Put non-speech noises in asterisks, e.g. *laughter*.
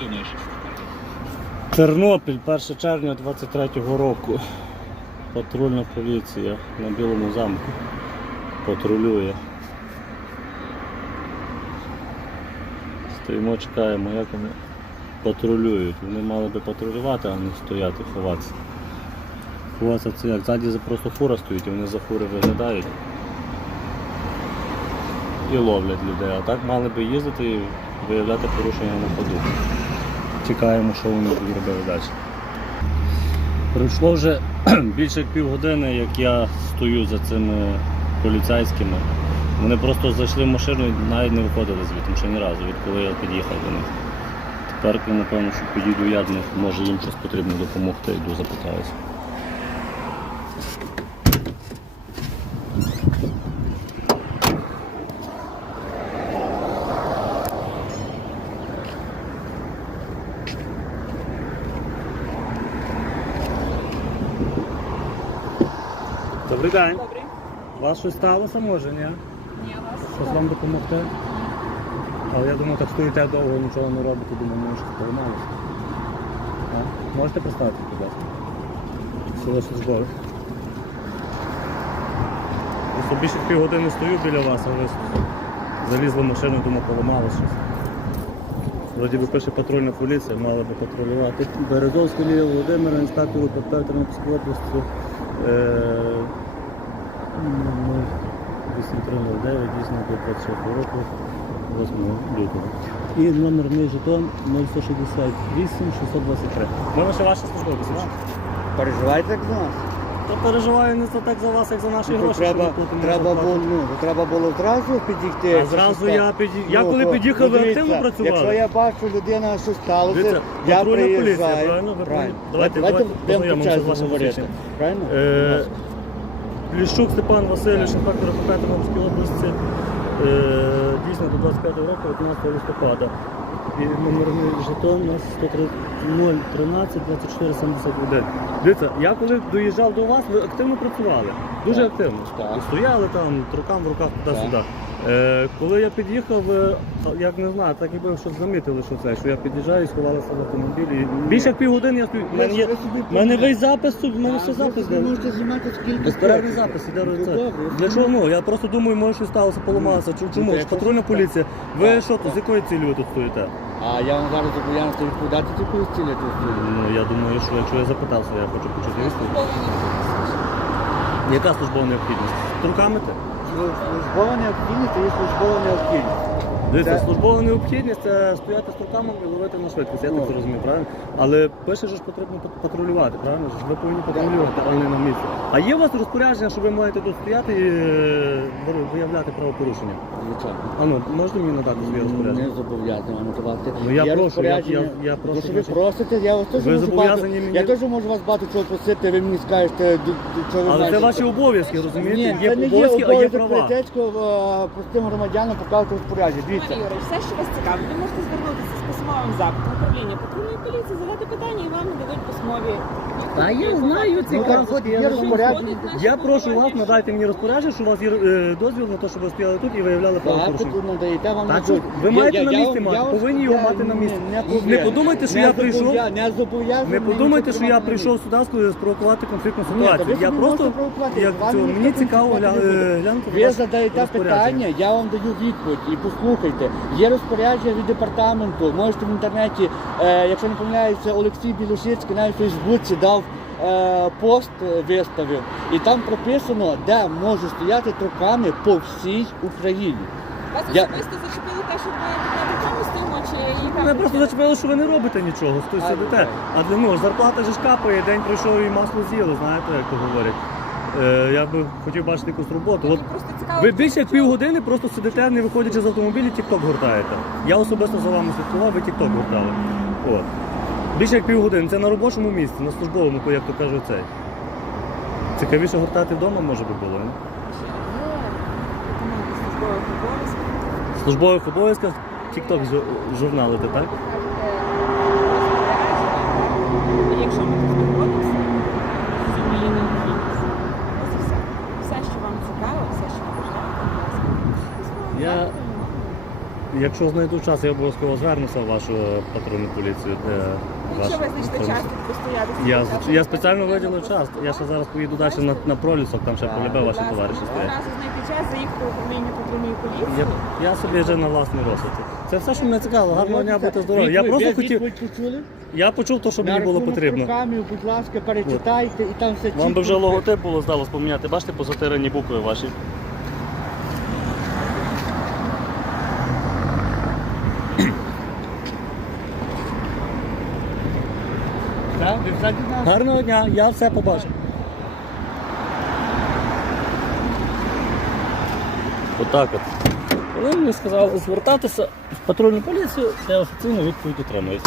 думаєш? Тернопіль, 1 червня 23-го року. Патрульна поліція на Білому замку патрулює. Стоїмо, чекаємо, як вони патрулюють. Вони мали би патрулювати, а не стояти, ховатися. Ховатися це як? Ззаді просто фура стоїть, і вони за фури виглядають і ловлять людей. А так мали би їздити і виявляти порушення на ходу. Чекаємо, що вони робити далі. Пройшло вже *clears throat* більше півгодини, як я стою за цими поліцейськими. Вони просто зайшли в машину і навіть не виходили звідти ще ні разу, відколи я під'їхав до них. Тепер, напевно, що підійду я до них, може їм щось потрібно допомогти, йду запитаюся. Добрий день. Добрий. У вас щось сталося, може, ні? Ні, а вас Щось вам допомогти? Але я думаю, так стоїте довго, нічого не робите, думаю, може, що поламалося. Можете представити, будь ласка? Село службове. Просто більше півгодини стою біля вас, а ви залізли в машину, думаю, поламалося щось. Вроді би пише патрульна поліція, мала би патрулювати. Березовська Лія Володимира, інспектору ПП Тернопільської області. Е, ну, 8309, дійсно до 26 року, 8 лютого. І номерний жетон 0168 623. Можна ще ваше службове посвідчення? Переживайте як за нас. Та переживаю не за так за вас, як за наші Ну, гроші. що треба, ми треба, зарплату. було, ну, то треба було одразу підійти. А зразу я стало. піді- я коли під'їхав, ви активно працювали? Якщо я бачу людина, що сталося, Дивіться, я патрульна поліція, приїжджаю. правильно? Ви правильно. давайте- Давайте познайомимося з вашим. Правильно? Е, Пліщук Степан Васильович, інспектор ФП Тернопільської області, е, дійсно до 25 року, 15 листопада. Номерний жетон у нас 013 24 71. Дивіться, я коли доїжджав до вас, ви активно працювали. Дуже активно. Так. Стояли там, рукам в руках туди-сюди. Е, коли я під'їхав, ви, як не знаю, так якби щось замітили, що це, що я під'їжджаю і сховалися в автомобілі. І Більше як півгодини я стою. У мене є собі в мене весь запис тут, в мене ви запис. де. можете знімати скільки Безперервний запис, іде Ну, це. Для чого? Ну, я просто думаю, може щось сталося, поламалося. Чому? Чому? Ну, Ж Патрульна поліція. Ви що, тут, з так. якою цілею ви тут стоїте? А я вам зараз зобов'язаний відповідати тільки цілі тут стоїть. Ну, я думаю, що якщо я запитав, то я хочу почути відповідь. Яка службова необхідність? Трукамити? Службова необхідність і службова необхідність. Дивіться, Це- службова необхідність це стояти з руками і ловити на швидкість, я так Ну. це розумію, правильно? Але пише, що ж потрібно пат- патрулювати, правильно? Ж Ви повинні патрулювати, а не на місці. А є у вас розпорядження, що ви маєте тут стояти і е, виявляти правопорушення? Звичайно. А ну, можете мені надати своє розпорядження? Не зобов'язаний вам надавати. Ну, я прошу, розпорядження. я- я- я прошу То, що ви просите, я вас теж Ви можу зобов'язані багато- мені- Я теж можу вас багато чого просити, ви мені скажете, д- д- що ви Але це ваші обов'язки, розумієте? Ні, є це не є обов'язки, а є обов'язок права. поліцейського е, простим громадянам показувати розпорядження. Дивіться. Юрій все, що вас цікавить, ви можете звернутися з письмовим запитом управління патрульної поліції, задати питання і вам нададуть письмові. Та я знаю ці Ну, є я розпорядження. Я прошу вас, надайте мені розпорядження, що у вас є е, дозвіл на те, щоб ви стояли тут і виявляли Так, правопорушення. тут надаєте вам Так, нададуть. ви маєте на місці мати, повинні його мати на місці. не подумайте, що я прийшов- Не зобов'язаний. Не подумайте, що я прийшов сюди спровокувати конфліктну Ні, та ситуацію. Я собі просто провокувати, як з цього, ніхто мені цікаво конфліктувати гля- буде. е, глянути Ви ваше задаєте розпорядження. питання, я вам даю відповідь і послухайте. Є розпорядження від департаменту. Можете в інтернеті, е, якщо не помиляюся, Олексій Білошицький навіть в Фейсбуці дав е, пост, е, виставив, і там прописано, де можуть стояти труками по всій Україні. Вас Я- особисто зачепили те, що ви на чи Мене просто зачепило, що ви не робите нічого, хтось А, сидите. А для ну, зарплата ж капає, день пройшов і масло з'їли, знаєте, як то говорять. Е, я би хотів бачити якусь роботу. От просто цікаво. ви більше як півгодини просто сидите, не виходячи з автомобіля, тік-ток гуртаєте. Я особисто за вами слідкував, ви тік-ток гуртали. От. Більше як півгодини. Це на робочому місці, на службовому, як то кажуть, цей. Цікавіше гуртати вдома може би було. не? В службових обов'язках тік-ток журналити, так? Якщо ми тут знаходимося, це моє необхідність. Ось і все. Все, що вам цікаво, все, що ви бажаєте, будь ласка. Я- Якщо знайду час, я обов'язково звернуся в вашу патрульну поліцію. Де Якщо ви знайшли час тут постояти, Я, скільки я спеціально виділив час. Я ще зараз поїду далі на, на пролісок, там ще Будь ваші товариші стоять. одразу знайти час, заїхати в управління патрульної поліції. Я, я собі вже на власний розсуд. Це все, що мене цікаво. Гарного дня, будьте здорові. Я просто хотів. Я почув те, що мені було потрібно. руками, будь ласка, перечитайте і там все Вам би вже логотип було здалось поміняти. Бачите, позатирані букви ваші. Так, ви все дізналися? Гарного дня, я все побачив. Отак от. Коли мені сказали звертатися в патрульну поліцію, я офіційно відповідь отримую.